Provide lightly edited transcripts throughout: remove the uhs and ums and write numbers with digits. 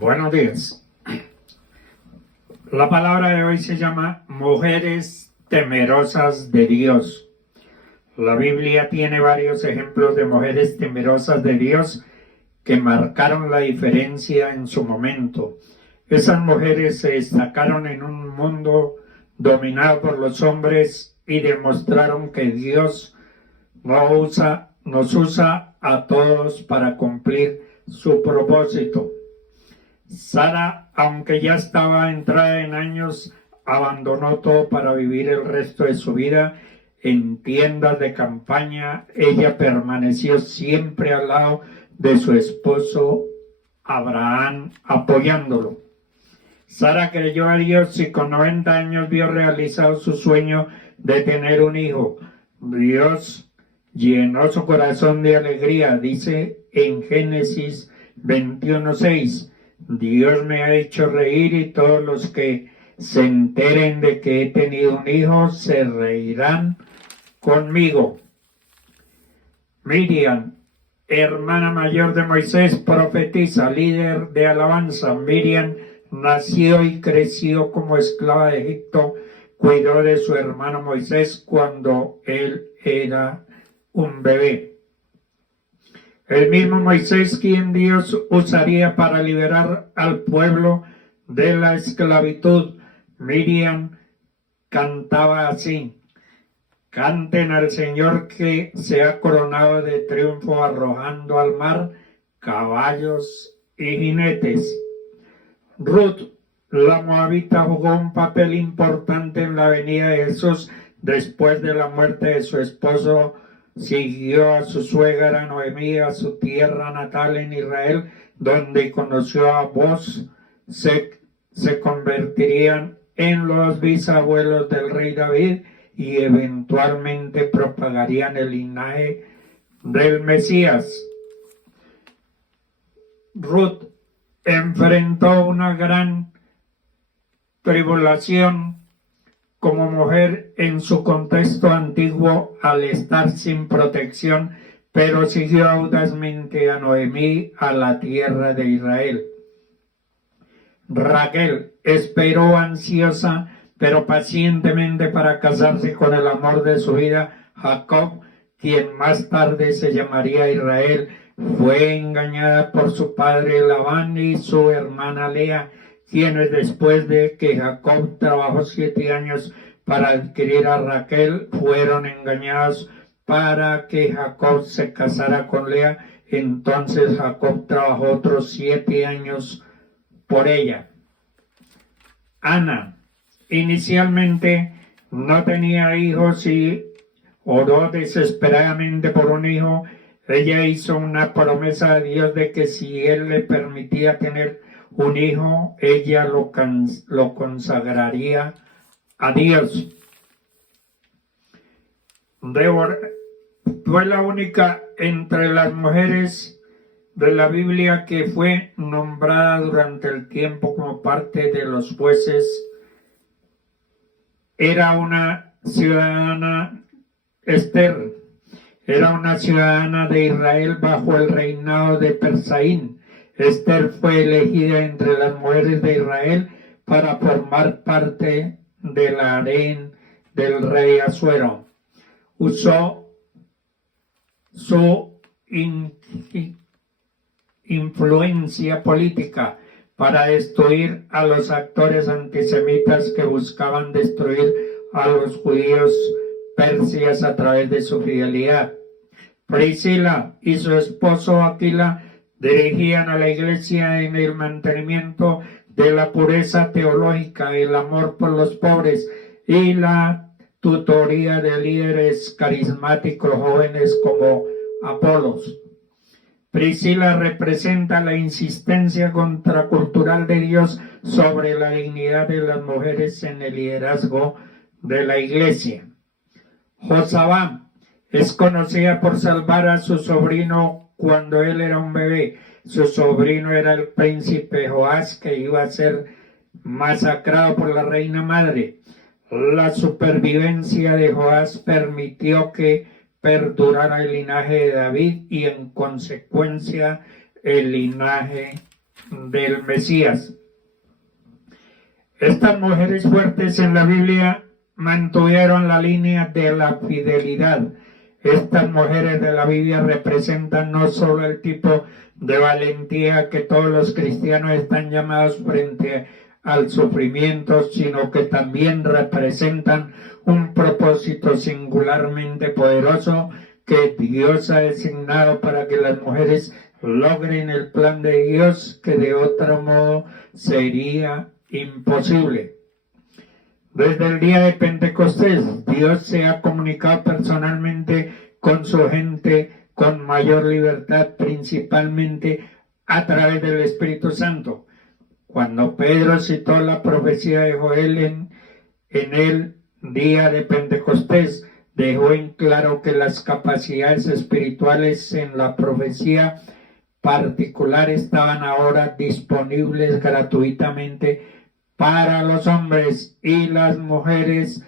Buenos días. La palabra de hoy se llama mujeres temerosas de Dios. La Biblia tiene varios ejemplos de mujeres temerosas de Dios que marcaron la diferencia en su momento. Esas mujeres se destacaron en un mundo dominado por los hombres y demostraron que Dios nos usa a todos para cumplir su propósito. Sara, aunque ya estaba entrada en años, abandonó todo para vivir el resto de su vida en tiendas de campaña. Ella permaneció siempre al lado de su esposo Abraham, apoyándolo. Sara creyó a Dios y con 90 años vio realizado su sueño de tener un hijo. Dios llenó su corazón de alegría, dice en Génesis 21:6. Dios me ha hecho reír y todos los que se enteren de que he tenido un hijo se reirán conmigo. Miriam, hermana mayor de Moisés, profetiza, líder de alabanza. Miriam nació y creció como esclava de Egipto. Cuidó de su hermano Moisés cuando él era un bebé. El mismo Moisés, quien Dios usaría para liberar al pueblo de la esclavitud. Miriam cantaba así: canten al Señor que se ha coronado de triunfo arrojando al mar caballos y jinetes. Ruth, la moabita, jugó un papel importante en la venida de Jesús después de la muerte de su esposo. Siguió a su suegra Noemí a su tierra natal en Israel, donde conoció a Boaz. Se convertirían en los bisabuelos del rey David y eventualmente propagarían el linaje del Mesías. Ruth enfrentó una gran tribulación como mujer en su contexto antiguo al estar sin protección, pero siguió audazmente a Noemí a la tierra de Israel. Raquel esperó ansiosa pero pacientemente para casarse con el amor de su vida, Jacob, quien más tarde se llamaría Israel. Fue engañada por su padre Labán y su hermana Lea, quienes después de que Jacob trabajó 7 años para adquirir a Raquel, fueron engañados para que Jacob se casara con Lea. Entonces Jacob trabajó otros 7 años por ella. Ana inicialmente no tenía hijos y oró desesperadamente por un hijo. Ella hizo una promesa a Dios de que si él le permitía tener un hijo, ella lo consagraría a Dios. Débora fue la única entre las mujeres de la Biblia que fue nombrada durante el tiempo como parte de los jueces. Era una ciudadana, Esther, era una ciudadana de Israel bajo el reinado de Persaín. Esther fue elegida entre las mujeres de Israel para formar parte del harén del rey Asuero. Usó su influencia política para destruir a los actores antisemitas que buscaban destruir a los judíos persias a través de su fidelidad. Priscila y su esposo Aquila dirigían a la iglesia en el mantenimiento de la pureza teológica, el amor por los pobres y la tutoría de líderes carismáticos jóvenes como Apolos. Priscila representa la insistencia contracultural de Dios sobre la dignidad de las mujeres en el liderazgo de la iglesia. Josabá es conocida por salvar a su sobrino cuando él era un bebé. Su sobrino era el príncipe Joás, que iba a ser masacrado por la reina madre. La supervivencia de Joás permitió que perdurara el linaje de David y en consecuencia el linaje del Mesías. Estas mujeres fuertes en la Biblia mantuvieron la línea de la fidelidad. Estas mujeres de la Biblia representan no solo el tipo de valentía que todos los cristianos están llamados frente al sufrimiento, sino que también representan un propósito singularmente poderoso que Dios ha designado para que las mujeres logren el plan de Dios, que de otro modo sería imposible. Desde el día de Pentecostés, Dios se ha comunicado personalmente con su gente con mayor libertad, principalmente a través del Espíritu Santo. Cuando Pedro citó la profecía de Joel en el día de Pentecostés, dejó en claro que las capacidades espirituales en la profecía particular estaban ahora disponibles gratuitamente para los hombres y las mujeres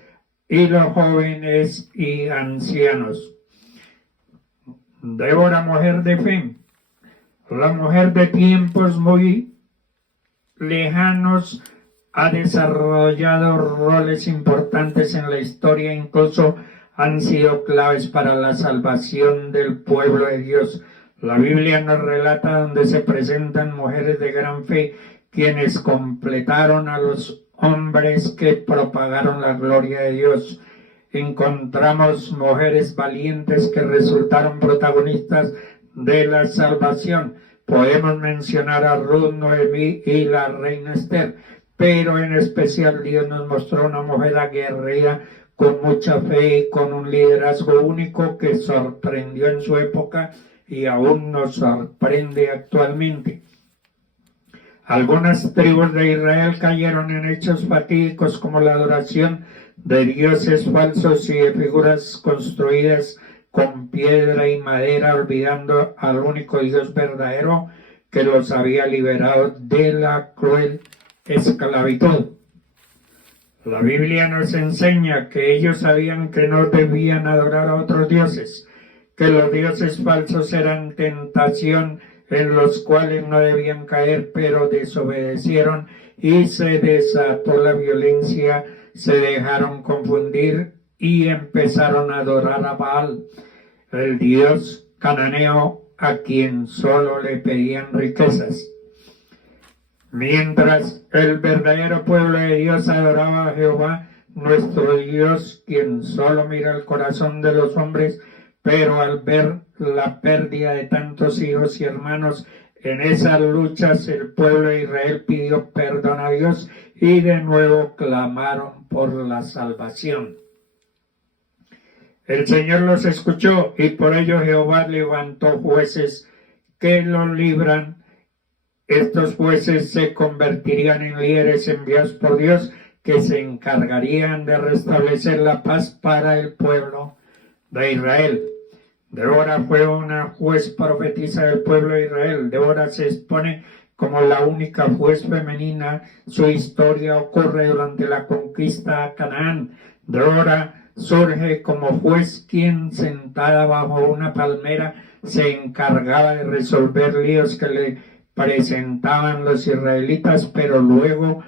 y los jóvenes y ancianos. Débora, mujer de fe, la mujer de tiempos muy lejanos, ha desarrollado roles importantes en la historia, incluso han sido claves para la salvación del pueblo de Dios. La Biblia nos relata donde se presentan mujeres de gran fe, quienes completaron a los hombres que propagaron la gloria de Dios. Encontramos mujeres valientes que resultaron protagonistas de la salvación. Podemos mencionar a Ruth, Noemí y la reina Esther, pero en especial Dios nos mostró una mujer aguerrida, con mucha fe y con un liderazgo único que sorprendió en su época y aún nos sorprende actualmente. Algunas tribus de Israel cayeron en hechos fatídicos como la adoración de dioses falsos y de figuras construidas con piedra y madera, olvidando al único Dios verdadero que los había liberado de la cruel esclavitud. La Biblia nos enseña que ellos sabían que no debían adorar a otros dioses, que los dioses falsos eran tentación en los cuales no debían caer, pero desobedecieron y se desató la violencia, se dejaron confundir y empezaron a adorar a Baal, el dios cananeo, a quien solo le pedían riquezas. Mientras el verdadero pueblo de Dios adoraba a Jehová, nuestro Dios, quien solo mira el corazón de los hombres, pero al ver la pérdida de tantos hijos y hermanos en esas luchas, el pueblo de Israel pidió perdón a Dios y de nuevo clamaron por la salvación. El Señor los escuchó y por ello Jehová levantó jueces que los libran. Estos jueces se convertirían en líderes enviados por Dios, que se encargarían de restablecer la paz para el pueblo de Israel. Débora fue una juez profetisa del pueblo de Israel. Débora se expone como la única juez femenina. Su historia ocurre durante la conquista a Canaán. Débora surge como juez, quien sentada bajo una palmera se encargaba de resolver líos que le presentaban los israelitas, pero luego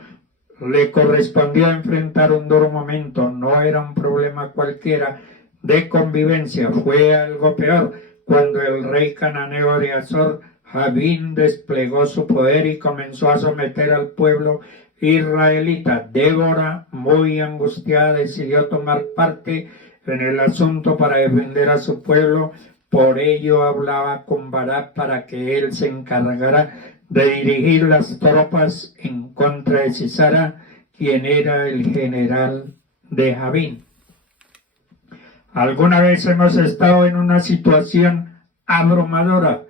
le correspondió enfrentar un duro momento. No era un problema cualquiera de convivencia, fue algo peor, cuando el rey cananeo de Azor, Jabín, desplegó su poder y comenzó a someter al pueblo israelita. Débora, muy angustiada, decidió tomar parte en el asunto para defender a su pueblo. Por ello hablaba con Barak para que él se encargara de dirigir las tropas en contra de Sisara, quien era el general de Jabín. Alguna vez hemos estado en una situación abrumadora,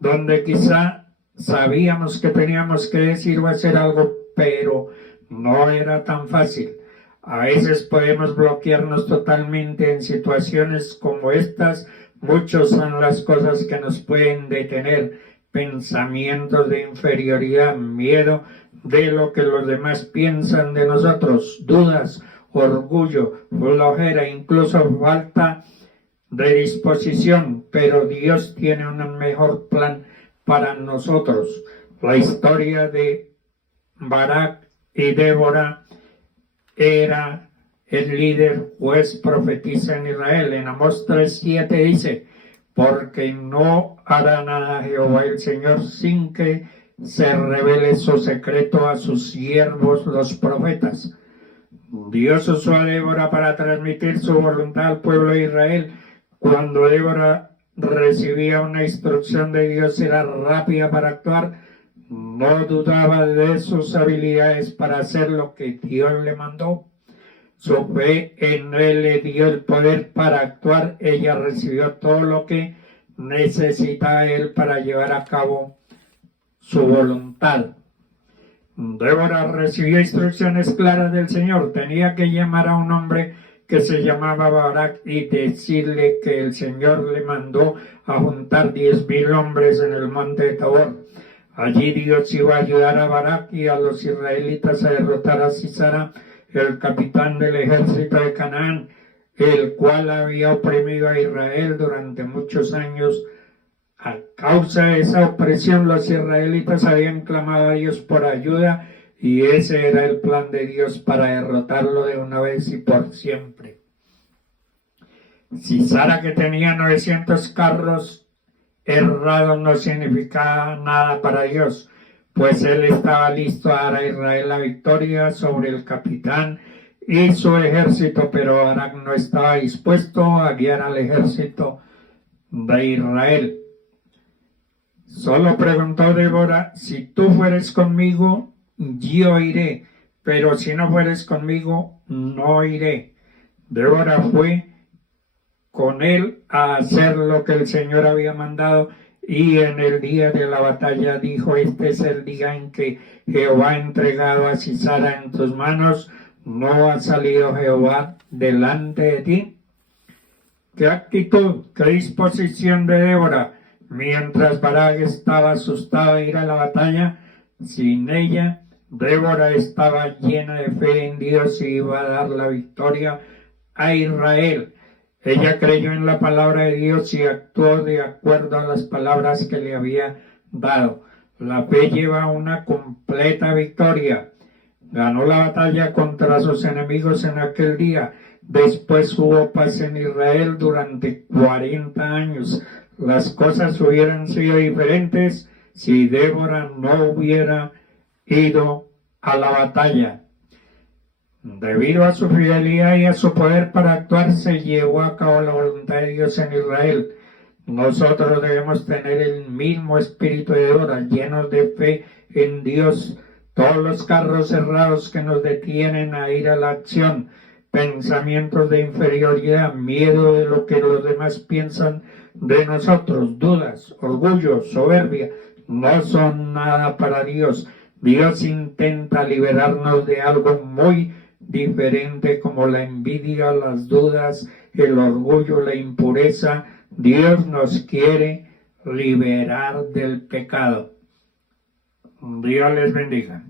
donde quizá sabíamos que teníamos que decir o hacer algo, pero no era tan fácil. A veces podemos bloquearnos totalmente en situaciones como estas. Muchas son las cosas que nos pueden detener: pensamientos de inferioridad, miedo de lo que los demás piensan de nosotros, dudas, orgullo, flojera, incluso falta de disposición. Pero Dios tiene un mejor plan para nosotros. La historia de Barak y Débora era el líder, juez, profetiza en Israel. En Amós 3:7 dice, porque no hará nada Jehová el Señor sin que se revele su secreto a sus siervos los profetas. Dios usó a Débora para transmitir su voluntad al pueblo de Israel. Cuando Débora recibía una instrucción de Dios, era rápida para actuar, no dudaba de sus habilidades para hacer lo que Dios le mandó. Su fe en él le dio el poder para actuar. Ella recibió todo lo que necesitaba él para llevar a cabo su voluntad. Débora recibió instrucciones claras del Señor. Tenía que llamar a un hombre que se llamaba Barak y decirle que el Señor le mandó a juntar 10,000 hombres en el monte de Tabor. Allí Dios iba a ayudar a Barak y a los israelitas a derrotar a Sisara, el capitán del ejército de Canaán, el cual había oprimido a Israel durante muchos años. A causa de esa opresión, los israelitas habían clamado a Dios por ayuda y ese era el plan de Dios para derrotarlo de una vez y por siempre. Sisara, que tenía 900 carros errados, no significaba nada para Dios, pues él estaba listo a dar a Israel la victoria sobre el capitán y su ejército, pero Barak no estaba dispuesto a guiar al ejército de Israel. Solo preguntó Débora, si tú fueres conmigo, yo iré, pero si no fueres conmigo, no iré. Débora fue con él a hacer lo que el Señor había mandado, y en el día de la batalla dijo, este es el día en que Jehová ha entregado a Sisara en tus manos, ¿no ha salido Jehová delante de ti? ¿Qué actitud, qué disposición de Débora? Mientras Barak estaba asustado de ir a la batalla, sin ella, Débora estaba llena de fe en Dios y iba a dar la victoria a Israel. Ella creyó en la palabra de Dios y actuó de acuerdo a las palabras que le había dado. La fe lleva a una completa victoria. Ganó la batalla contra sus enemigos en aquel día. Después hubo paz en Israel durante 40 años. Las cosas hubieran sido diferentes si Débora no hubiera ido a la batalla. Debido a su fidelidad y a su poder para actuar, se llevó a cabo la voluntad de Dios en Israel. Nosotros debemos tener el mismo espíritu de Débora, llenos de fe en Dios. Todos los carros cerrados que nos detienen a ir a la acción, pensamientos de inferioridad, miedo de lo que los demás piensan de nosotros, dudas, orgullo, soberbia, no son nada para Dios. Dios intenta liberarnos de algo muy diferente como la envidia, las dudas, el orgullo, la impureza. Dios nos quiere liberar del pecado. Dios les bendiga.